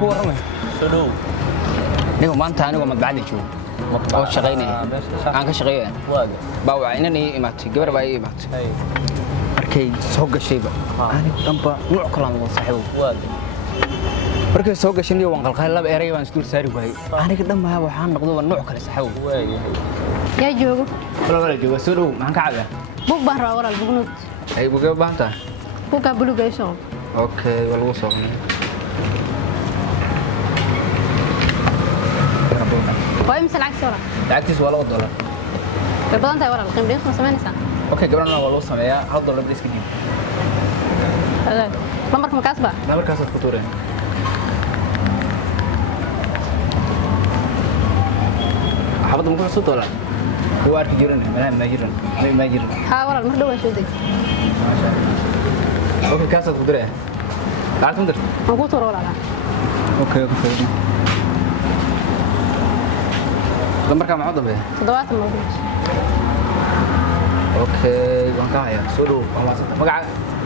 ku warramay soo niyo maanta anigu madbacad joogo oo shaqeynaya aan ka shaqeeyay waaga baa inaan imaatay gabar baa imaatay markay soo gashayba anigu dhanba nooc kala ma saaxiibo waaga markay soo gashay niyo waan qalqal laba eray baan isdul saari waayay aniga dhanba waxaan noqdo nooc kale saaxiibo يا جوجو ولا جوجو سودو ما كعبه بوك بحر ولا البنود اي بوك بانتا بوك بلو جايسون اوكي ولا وصل قايم العكس ولا العكس ولا $1 بدل انت ولا القيم دي 5 سنه اوكي قبلنا ولا وصل يا $1 بس كده هذا نمبرك مكاسبه نمبر كاسه فاتوره حافظ ممكن $1 هو أركي جيران ما جيران ما جيران ها ولا المردو شو دي ما شاء الله اوكي كاسه فاتوره عارف مدر مو صور ولا لا اوكي اوكي نمبر كام عضو به صدوات موجود اوكي وانكايا سولو مقع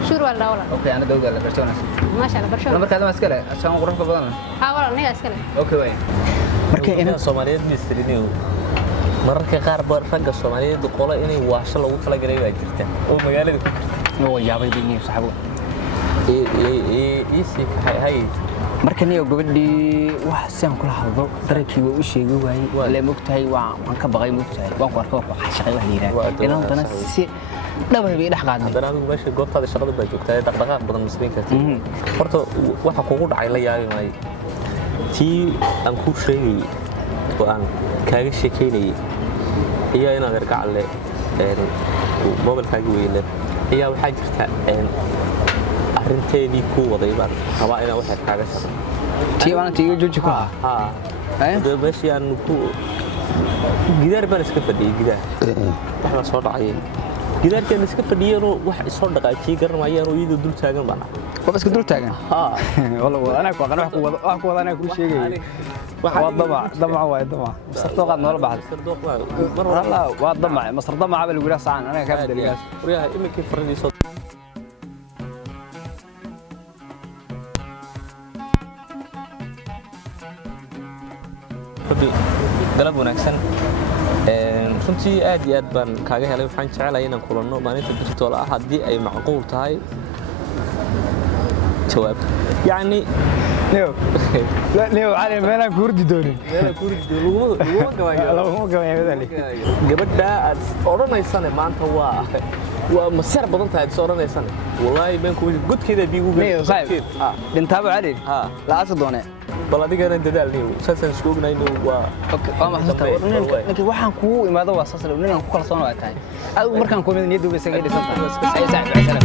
شور ولا ولا اوكي انا دوغا لا برشلونه ما شاء الله برشلونه نمبر كذا مسكله عشان قرفك بدنا ها ولا نيا اسكله اوكي واي markay inay Soomaaliyeed mistriniyo mararka qaar bar ragga Soomaaliyeed qolo inay waasho lagu kala galay baa jirta oo magaalada ku jirta oo yaabay biniyo saxabo isi hay markan iyo gabadhii wax si aan kula hadlo darajii way u sheegay waayay la moogtahay waan ka baqay moogtahay waan ku arkay wax shaqay wax yiraahdo inaan dana si dhabay bay dhax qaadnay hadana adigu meesha goobtaada shaqada baa joogtaa dhaqdhaqaaq badan masriinka horta waxa kugu dhacay la yaabi maayo tii aan ku sheegay oo aan kaaga sheekeynay ayaa inaad arkaale mobilkaaga weyle ayaa waxa jirta arinteedii ku waday baan qabaa inaan wax kaaga shaqo tii waan tii jooji ku dad meeshii aan ku gidaar baan iska fadhiyay gidaar waxa soo dhacay gidaarkan iska fadhiyeen wax soo dhaqaajiyay garanayaan oo iyada dul taagan baan qof iska dul taagan والله انا كو قناح كو انا كو شيغay دمع واي دمع مصردوق نول بعد والله waa damac masar damac bal guula saan anaga ka bedeligaas wariyaha imikii fariiso galab wanaagsan runtii aad iyo aad baan kaaga helay waxaan jecelahay inaan kulanno maalinta birtoola ah haddii ay macquul tahay jawaab yani ليه علي مانا كوردي دوري gabadha aad oranaysan maanta waa masar badan tahay aad oranaysan wallahi baan ku gudkeeda biigu gaadhay dhintaaba cali la aas doone bal adigana dadaalniyo saasan isku ognayno waa ma xasta ninka waxaan ku imaado waa saasal ninkan ku kala soo tahay markaan ku mid niyadu bay isaga dhisan tahay